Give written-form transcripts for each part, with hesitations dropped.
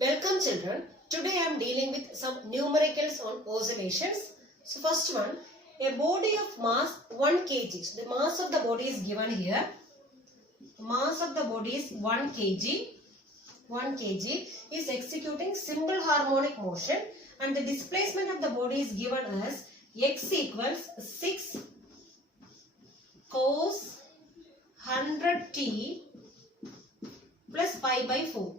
Welcome children. Today I am dealing with some numericals on oscillations. So first one, a body of mass 1 kg. So the mass of the body is given here. Mass of the body is 1 kg. 1 kg is executing simple harmonic motion and the displacement of the body is given as x equals 6 cos 100t plus pi by 4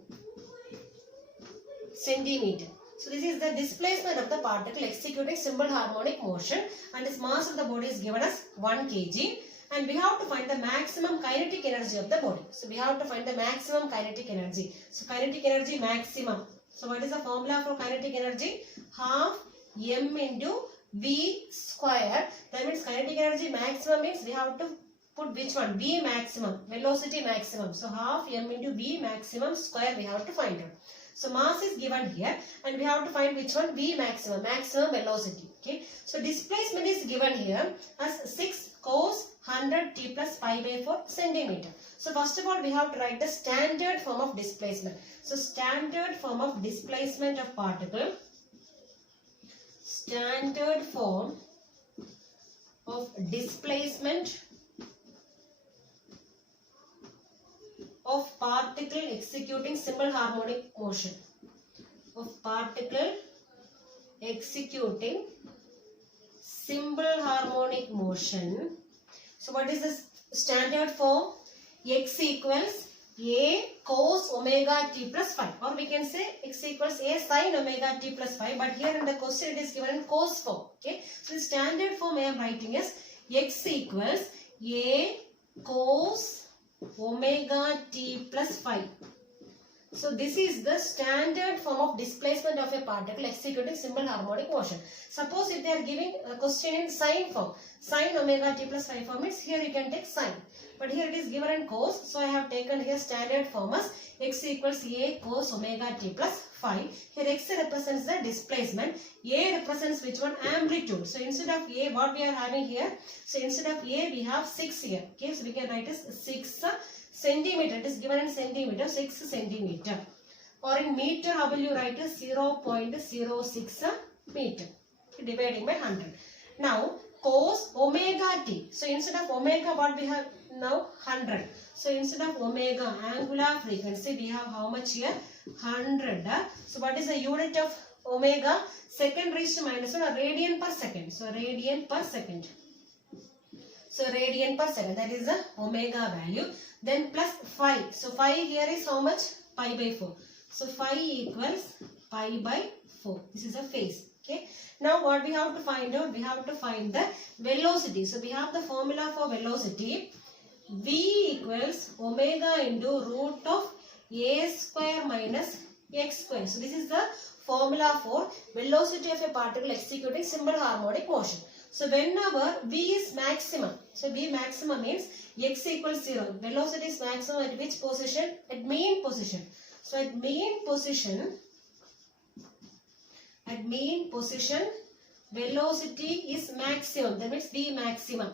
centimeter. So this is the displacement of the particle executing simple harmonic motion and this mass of the body is given as 1 kg and we have to find the maximum kinetic energy of the body. So we have to find the maximum kinetic energy. So kinetic energy maximum. So what is the formula for kinetic energy? Half m into v square. That means kinetic energy maximum means we have to put which one? V maximum, velocity maximum. So half m into v maximum square we have to find out. So mass is given here and we have to find which one? V maximum, maximum velocity. Okay. So displacement is given here as 6 cos 100 t plus pi by 4 centimeter. So first of all we have to write the standard form of displacement. So standard form of displacement of particle. Standard form of displacement of particle executing simple harmonic motion. Of particle executing simple harmonic motion. So what is the standard form? X equals a cos omega t plus phi, or we can say x equals a sin omega t plus phi, but here in the question it is given in cos form. Okay, so the standard form I am writing is x equals a cos omega t plus phi. So this is the standard form of displacement of a particle executing simple harmonic motion. Suppose if they are giving a question in sine form, sine omega t plus phi form means here you can take sine. But here it is given in cos, so I have taken here standard form as x equals a cos omega t plus phi. Here x represents the displacement, a represents which one? Amplitude. So instead of a, what we are having here? So instead of a, we have 6 here. Okay, so we can write as 6 centimeter. It is given in centimeter, 6 centimeter. Or in meter, how will you write as 0.06 meter dividing by 100. Now cos omega t. So instead of omega, what we have now? 100. So instead of omega, angular frequency, we have how much here? 100. So what is the unit of omega? Second raised to minus 1 or radian per second. So radian per second. So radian per second, that is the omega value. Then plus phi. So phi here is how much? Pi by 4. So phi equals pi by 4. This is a phase. Okay. Now what we have to find out? We have to find the velocity. So we have the formula for velocity. V equals omega into root of a square minus x square. So this is the formula for velocity of a particle executing simple harmonic motion. So whenever V is maximum, so V maximum means x equals 0. Velocity is maximum at which position? At mean position. So at mean position, velocity is maximum. That means V maximum.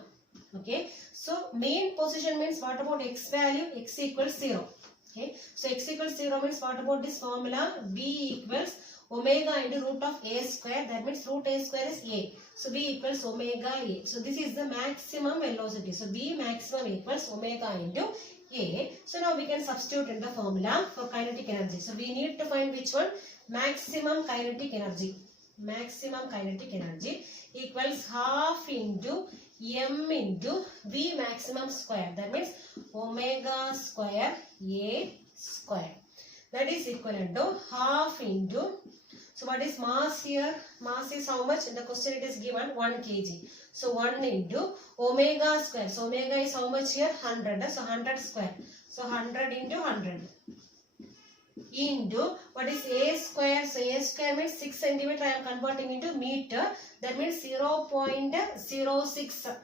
Okay. So mean position means what about x value? X equals 0. Okay. So x equals 0 means what about this formula? V equals omega into root of a square. That means root a square is a. So V equals omega a. So this is the maximum velocity. So V maximum equals omega into a. So now we can substitute in the formula for kinetic energy. So we need to find which one? Maximum kinetic energy. Maximum kinetic energy equals half into m into V maximum square. That means omega square a square. That is equivalent to half into, so what is mass here? Mass is how much? In the question it is given 1 kg. So 1 into omega square. So omega is how much here? 100. So 100 square. So 100 into 100. Into what is a square? So a square means 6 centimeter. I am converting into meter. That means 0.06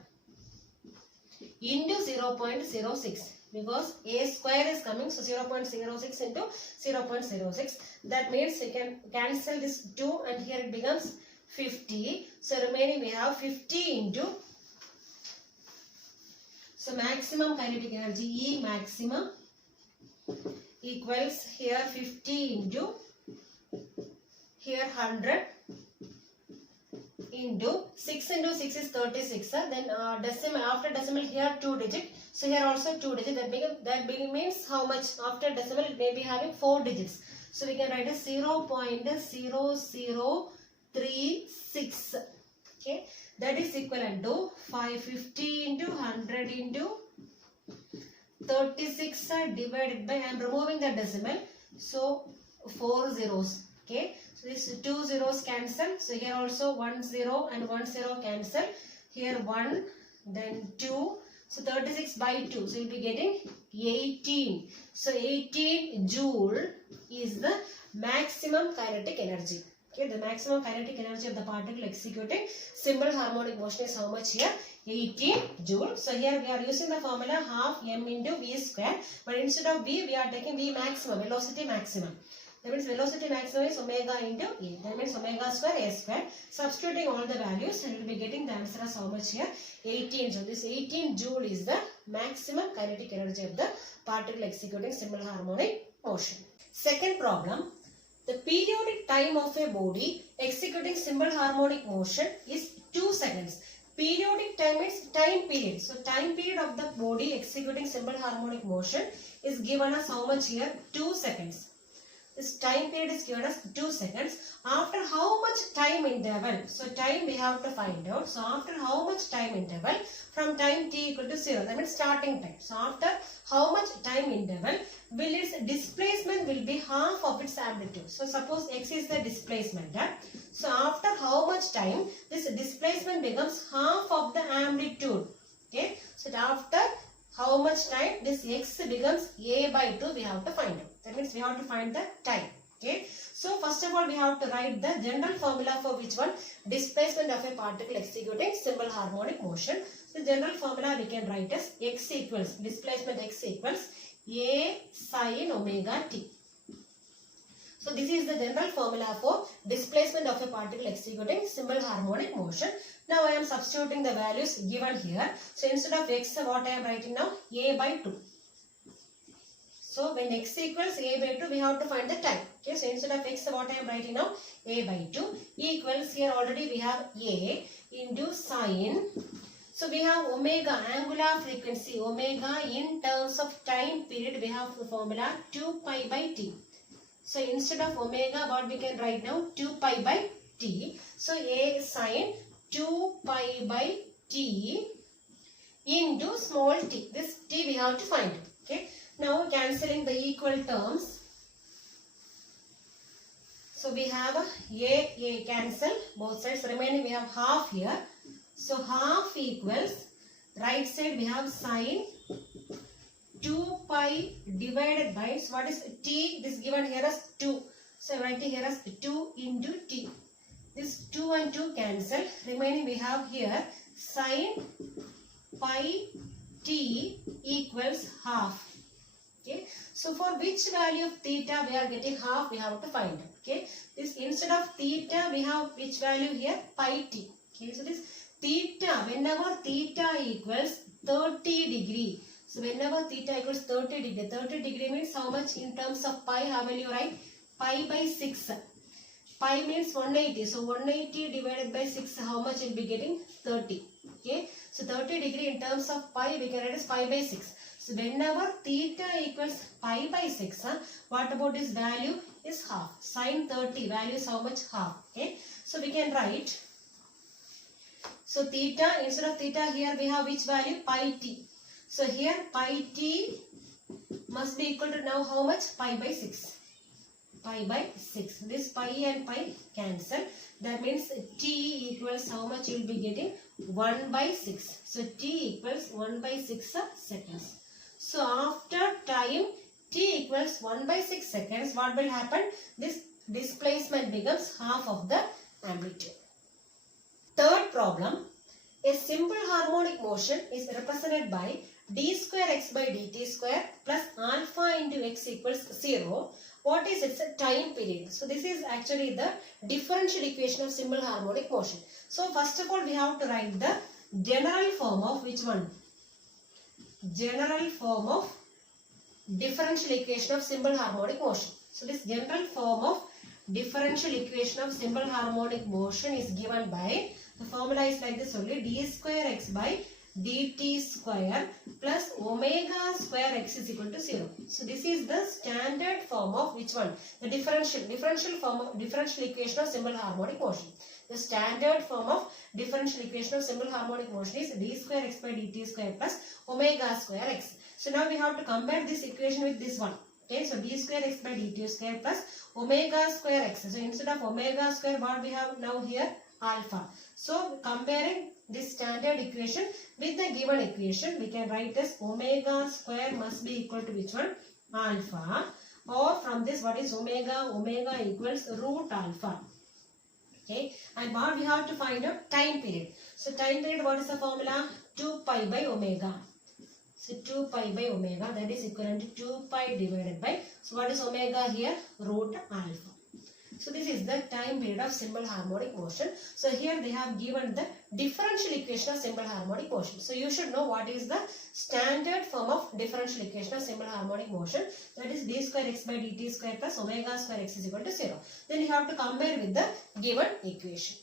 into 0.06. Because a square is coming, so 0.06 into 0.06. That means we can cancel this 2 and here it becomes 50. So remaining we have 50 into, so maximum kinetic energy E maximum equals here 50 into here 100 into 6 into 6 is 36. Then decimal, after decimal here 2 digit. So here also 2 digit. That means how much? After decimal it may be having 4 digits. So we can write as 0.0036. Okay, that is equivalent to 550 into 100 into 36 divided by, I am removing the decimal, so 4 zeros. Okay, so these 2 zeros cancel. So here also 1 0 and 1 0 cancel. Here 1, then 2. So 36 by 2. So you will be getting 18. So 18 joule is the maximum kinetic energy. Okay, the maximum kinetic energy of the particle executing simple harmonic motion is how much here? 18 joule. So here we are using the formula half m into v square. But instead of v, we are taking v maximum, velocity maximum. That means velocity maximum is omega into a. That means omega square a square. Substituting all the values, and we will be getting the answer as how much here? 18. So this 18 joule is the maximum kinetic energy of the particle executing simple harmonic motion. Second problem. The periodic time of a body executing simple harmonic motion is 2 seconds. Periodic time is time period. So time period of the body executing simple harmonic motion is given as how much here? 2 seconds. This time period is given as 2 seconds. After how much time interval? So time we have to find out. So after how much time interval? From time t equal to 0. That means starting time. So after how much time interval will its displacement will be half of its amplitude. So suppose x is the displacement. So after how much time this displacement becomes half of the amplitude. Okay. So after how much time this x becomes a by 2 we have to find out. That means we have to find the time. Okay. So first of all we have to write the general formula for which one? Displacement of a particle executing simple harmonic motion. The general formula we can write as x equals, displacement x equals a sin omega t. So this is the general formula for displacement of a particle executing simple harmonic motion. Now I am substituting the values given here. So instead of x, what I am writing now? A by 2. So when x equals a by 2, we have to find the time. Okay, so instead of x, what I am writing now? A by 2 equals, here already we have a into sine. So we have omega, angular frequency, omega in terms of time period, we have the formula 2 pi by t. So instead of omega, what we can write now? 2 pi by t. So a sine 2 pi by t into small t. This t we have to find. Okay. Now cancelling the equal terms. So we have a cancel both sides. Remaining we have half here. So half equals, right side we have sine 2 pi divided by, so what is t? This given here as 2. So I am writing here as 2 into t. This 2 and 2 cancel. Remaining we have here sine pi t equals half. Okay. So for which value of theta we are getting half, we have to find out. Okay. This instead of theta we have which value here? Pi t. Okay. So this theta, whenever theta equals 30 degree. So whenever theta equals 30 degree. 30 degree means how much in terms of pi? How will you write? Pi by 6. Pi means 180. So 180 divided by 6, how much will be getting? 30. Okay. So 30 degree in terms of pi we can write as pi by 6. So whenever theta equals pi by 6, what about this value? Is half. Sine 30 value is how much? Half. Okay. So we can write. So theta, instead of theta here we have which value? Pi t. So here pi t must be equal to now how much? Pi by 6. Pi by 6. This pi and pi cancel. That means t equals how much you will be getting? 1 by 6. So t equals 1 by 6 seconds. So after time t equals 1 by 6 seconds, what will happen? This displacement becomes half of the amplitude. Third problem. A simple harmonic motion is represented by d square x by dt square plus alpha into x equals 0. What is its time period? So this is actually the differential equation of simple harmonic motion. So first of all we have to write the general form of which one? General form of differential equation of simple harmonic motion. So this general form of differential equation of simple harmonic motion is given by, the formula is like this only, d square x by dt square plus omega square x is equal to 0. So this is the standard form of which one? The differential equation of simple harmonic motion. The standard form of differential equation of simple harmonic motion is d square x by dt square plus omega square x. So now we have to compare this equation with this one. Okay, so d square x by dt square plus omega square x. So instead of omega square, what we have now here? Alpha. So comparing this standard equation with the given equation, we can write as omega square must be equal to which one? Alpha. Or from this, what is omega? Omega equals root alpha. Okay, and what we have to find out? Time period. So time period, what is the formula? 2 pi by omega. So 2 pi by omega, that is equivalent to 2 pi divided by, so what is omega here? Root alpha. So this is the time period of simple harmonic motion. So here they have given the differential equation of simple harmonic motion. So you should know what is the standard form of differential equation of simple harmonic motion. That is d square x by dt square plus omega square x is equal to 0. Then you have to compare with the given equation.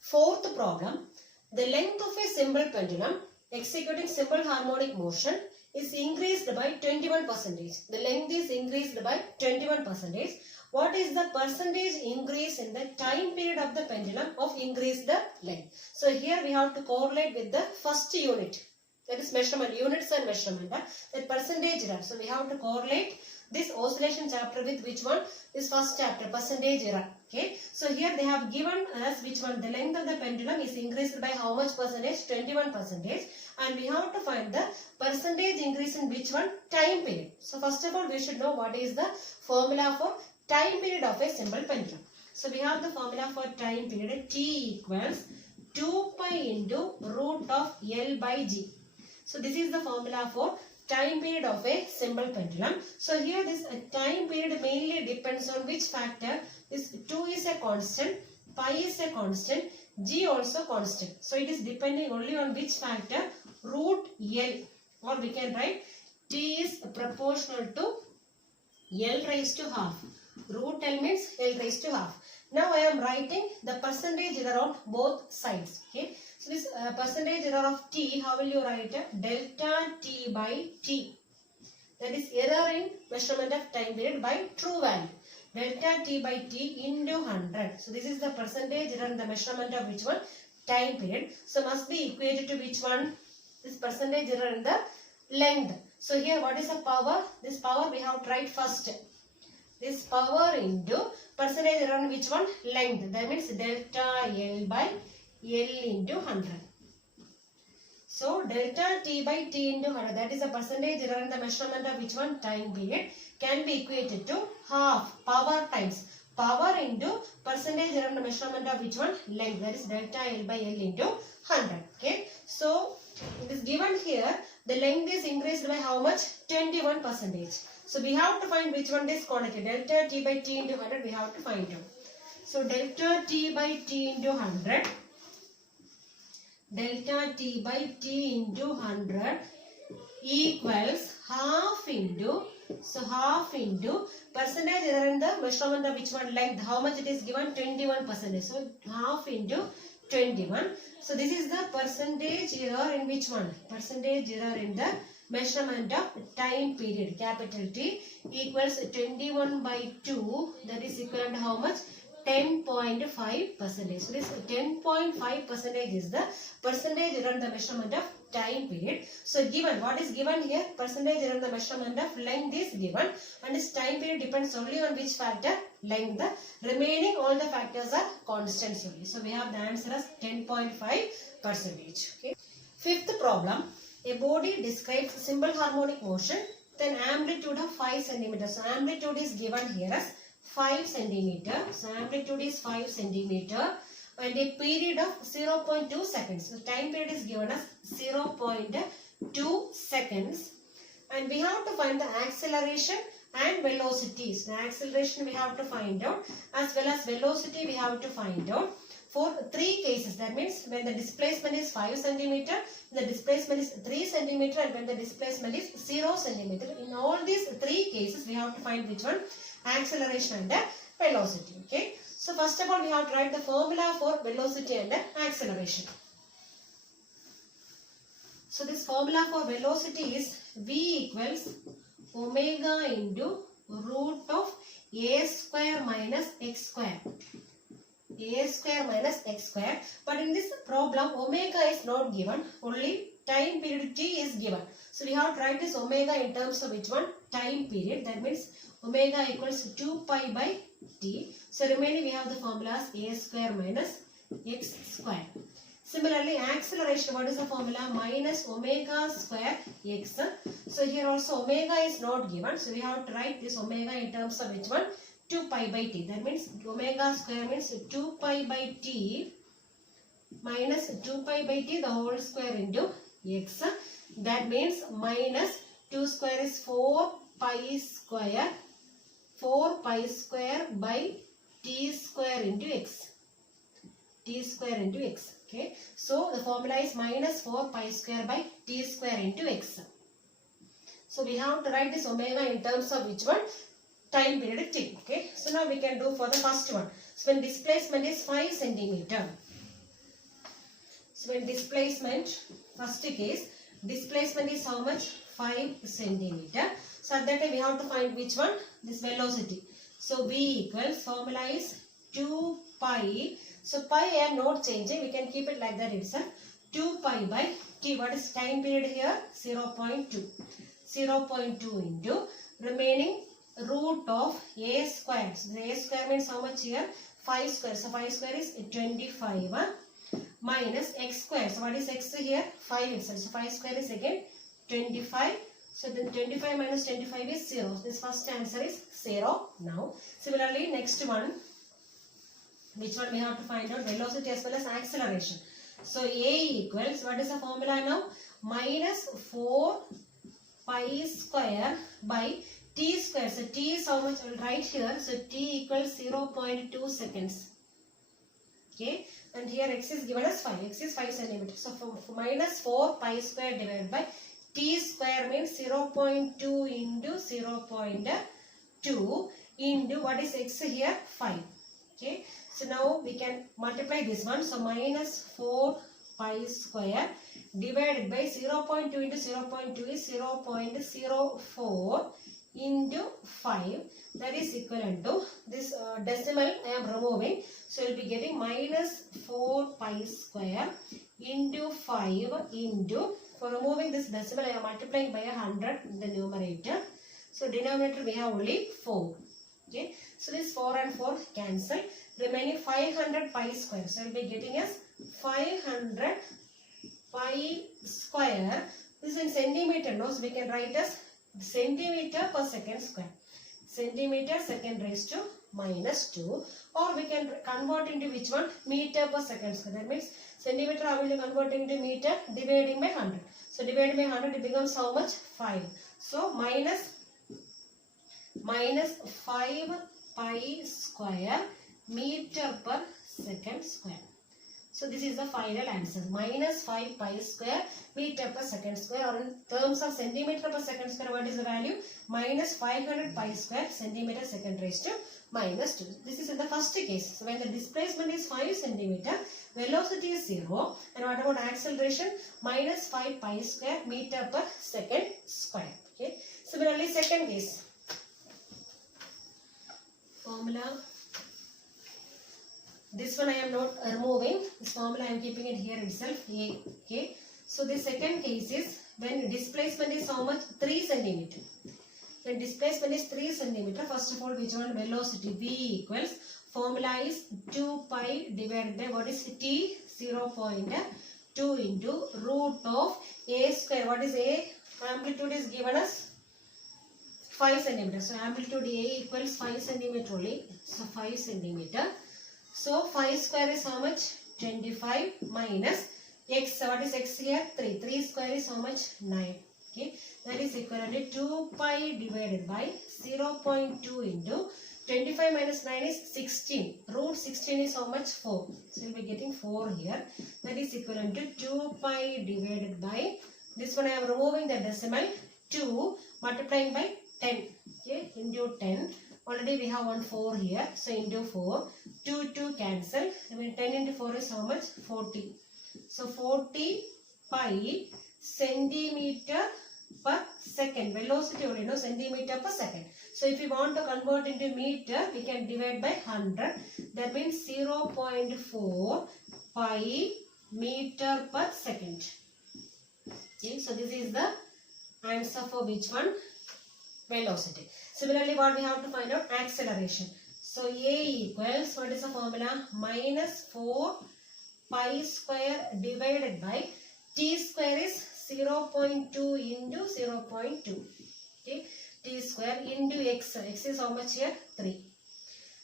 Fourth problem. The length of a simple pendulum executing simple harmonic motion is increased by 21%. The length is increased by 21%. What is the percentage increase in the time period of the pendulum of increased length? So here we have to correlate with the first unit. That is measurement, units and measurement. That percentage error. So we have to correlate this oscillation chapter with which one? This first chapter, percentage error. Okay. So here they have given us which one? The length of the pendulum is increased by how much percentage? 21%. And we have to find the percentage increase in which one? Time period. So first of all, we should know what is the formula for time period of a simple pendulum. So we have the formula for time period. T equals 2 pi into root of L by G. So this is the formula for time period of a simple pendulum. So here this time period mainly depends on which factor? This 2 is a constant, pi is a constant, G also constant. So it is depending only on which factor? Root L, or we can write T is proportional to L raised to half. Root L means L raised to half. Now I am writing the percentage error on both sides. Okay. So this percentage error of T, how will you write it? Delta T by T. That is error in measurement of time period by true value. Delta T by T into 100. So this is the percentage error in the measurement of which one? Time period. So must be equated to which one? This percentage error in the length. So here what is the power? This power we have to write first. This power into percentage error in which one? Length. That means delta L by L into 100. So delta T by T into 100, that is a percentage error in the measurement of which one? Time period, can be equated to half power times power into percentage error in the measurement of which one? Length. That is delta L by L into 100. Okay. So it is given here, the length is increased by how much? 21%. So we have to find which one is quantity. Delta T by T into 100 we have to find out. So delta T by T into 100. Delta T by T into 100 equals half into, so half into percentage error in the measurement of which one? Length. How much it is given? 21%. So half into 21. So this is the percentage error in which one? Percentage error in the measurement of time period. Capital T equals 21 by 2. That is equal to how much? 10.5%. So this 10.5% is the percentage error in the measurement of time period. So given, what is given here? Percentage error in the measurement of length is given, and this time period depends only on which factor? Length. The remaining all the factors are constants only. So we have the answer as 10.5%. Okay. Fifth problem. A body describes simple harmonic motion, then amplitude of 5 cm. So amplitude is given here as 5 cm. So amplitude is 5 cm and a period of 0.2 seconds. So time period is given as 0.2 seconds. And we have to find the acceleration and velocities. The acceleration we have to find out, as well as velocity we have to find out. For 3 cases, that means when the displacement is 5 cm, the displacement is 3 cm, and when the displacement is 0 cm. In all these 3 cases, we have to find which one? Acceleration and the velocity. Okay. So first of all, we have to write the formula for velocity and acceleration. So this formula for velocity is V equals omega into root of a square minus x square. A square minus x square. But in this problem, omega is not given. Only time period t is given. So we have to write this omega in terms of which one? Time period. That means omega equals 2 pi by t. So remaining we have the formulas a square minus x square. Similarly, acceleration, what is the formula? Minus omega square x. So here also omega is not given. So we have to write this omega in terms of which one? 2 pi by t. That means omega square means 2 pi by t minus 2 pi by t the whole square into x. That means minus 2 square is 4 pi square. 4 pi square by t square into x. T square into x. Okay. So the formula is minus 4 pi square by t square into x. So we have to write this omega in terms of which one? Time period t. Okay. So now we can do for the first one. So when displacement is 5 centimeter. So when displacement, first case, displacement is how much? 5 centimeter. So at that time we have to find which one? This velocity. So V equals, formula is 2 pi. So pi I am not changing. We can keep it like that itself. 2 pi by t. What is time period here? 0.2. 0.2 into remaining root of a square. So the a square means how much here? 5 square. So 5 square is 25 minus x square. So what is x here? 5 itself. So 5 square is again 25. So then 25 minus 25 is 0. This first answer is 0 now. Similarly, next one. Which one we have to find out? Velocity as well as acceleration. So A equals, what is the formula now? Minus 4 pi square by t square. So t is how much? I will write here. So t equals 0.2 seconds. Okay. And here x is given as 5. X is 5 centimeters. So for minus 4 pi square divided by t square means 0.2 into 0.2 into what is x here? 5. Okay. So now we can multiply this one. So minus 4 pi square divided by 0.2 into 0.2 is 0.04 into 5. That is equivalent to this decimal I am removing. So you will be getting minus 4 pi square into 5 into, for removing this decimal I am multiplying by 100 in the numerator. So denominator we have only 4. Okay. So this 4 and 4 cancel. Remaining 500 pi square. So I will be getting as 500 pi square. This is in centimeter. No? So we can write as centimeter per second square. Centimeter second raised to minus 2. Or we can convert into which one? Meter per second square. That means centimeter I will convert into meter dividing by 100. So divided by 100 it becomes how much? 5. So minus 5 pi square meter per second square. So this is the final answer. Minus 5 pi square meter per second square, or in terms of centimeter per second square, what is the value? Minus 500 pi square centimeter second raised to minus 2. This is in the first case. So when the displacement is 5 centimeter, velocity is 0. And what about acceleration? Minus 5 pi square meter per second square. Okay. Similarly, second case. Formula. This one I am not removing. This formula I am keeping it here itself. A. Okay. So the second case is when displacement is how much? 3 centimeter. When displacement is 3 centimeter, first of all, which one? Velocity. V equals, formula is 2 pi divided by what is t? 0.2 into root of a square. What is a? Amplitude is given as 5 centimeter. So amplitude A equals 5 centimeter only. So 5 centimeter. So 5 square is how much? 25 minus x. What is x here? 3. 3 square is how much? 9. Okay. That is equivalent to 2 pi divided by 0.2 into 25 minus 9 is 16. Root 16 is how much? 4. So we will be getting 4 here. That is equivalent to 2 pi divided by, this one I am removing the decimal, 2 multiplying by 10. Okay. Into 10 Already we have one 4 here. So into 4. 2 cancel. I mean 10 into 4 is how much? 40. So 40 pi centimeter per second. Velocity only, no, centimeter per second. So if we want to convert into meter, we can divide by 100. That means 0.4 pi meter per second. Okay, so this is the answer for which one? Velocity. Similarly, what we have to find out? Acceleration. So A equals, what is the formula? Minus 4 pi square divided by t square is 0.2 into 0.2. Okay, t square into x. X is how much here? 3.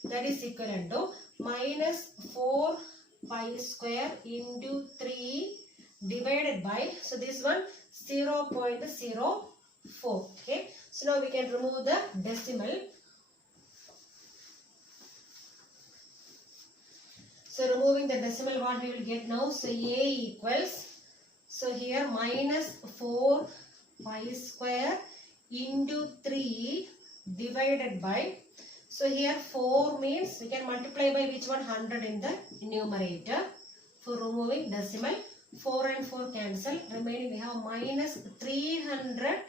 That is equivalent to minus 4 pi square into 3 divided by, so this one 0.04. Okay, so now we can remove the decimal. So removing the decimal, what we will get now? So A equals, so here minus 4 pi square into 3 divided by, so here 4 means we can multiply by which one? 100 in the numerator. For removing decimal, 4 and 4 cancel. Remaining we have minus 300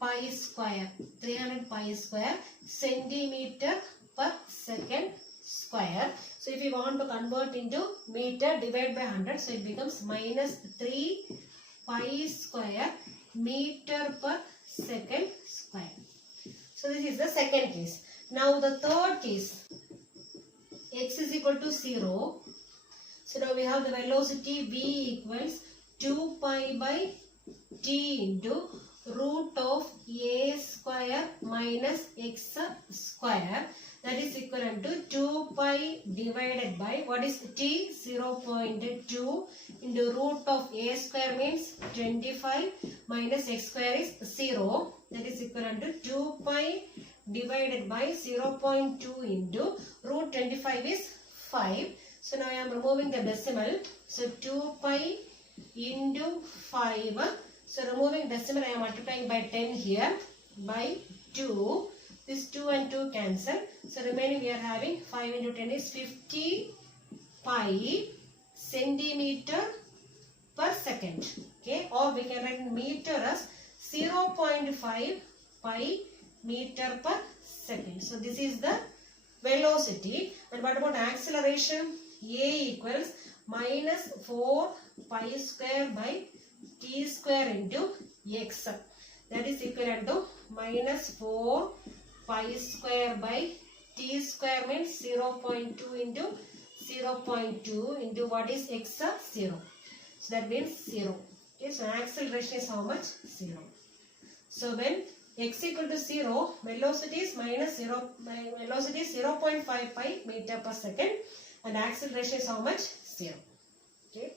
pi square. 300 pi square centimeter per second square. So if you want to convert into meter, divide by 100. So it becomes minus 3 pi square meter per second square. So this is the second case. Now the third case, x is equal to 0. So now we have the velocity v equals 2 pi by t into root of a square minus x square. That is equivalent to 2 pi divided by, what is t? 0.2 into root of a square means 25 minus x square is 0. That is equivalent to 2 pi divided by 0.2 into root 25 is 5. So now I am removing the decimal. So 2 pi into 5. So removing decimal, I am multiplying by 10 here by 2. This 2 and 2 cancel. So remaining we are having 5 into 10 is 50 pi centimeter per second. Okay, or we can write meter as 0.5 pi meter per second. So this is the velocity. And what about acceleration? A equals minus 4 pi square by t square into x. That is equivalent to minus 4 pi square by t square means 0.2 into 0.2 into what is x? 0. So that means 0. Okay, so acceleration is how much? 0. So when x equal to 0, velocity is minus 0, velocity is 0.5 pi meter per second and acceleration is how much? 0. Okay.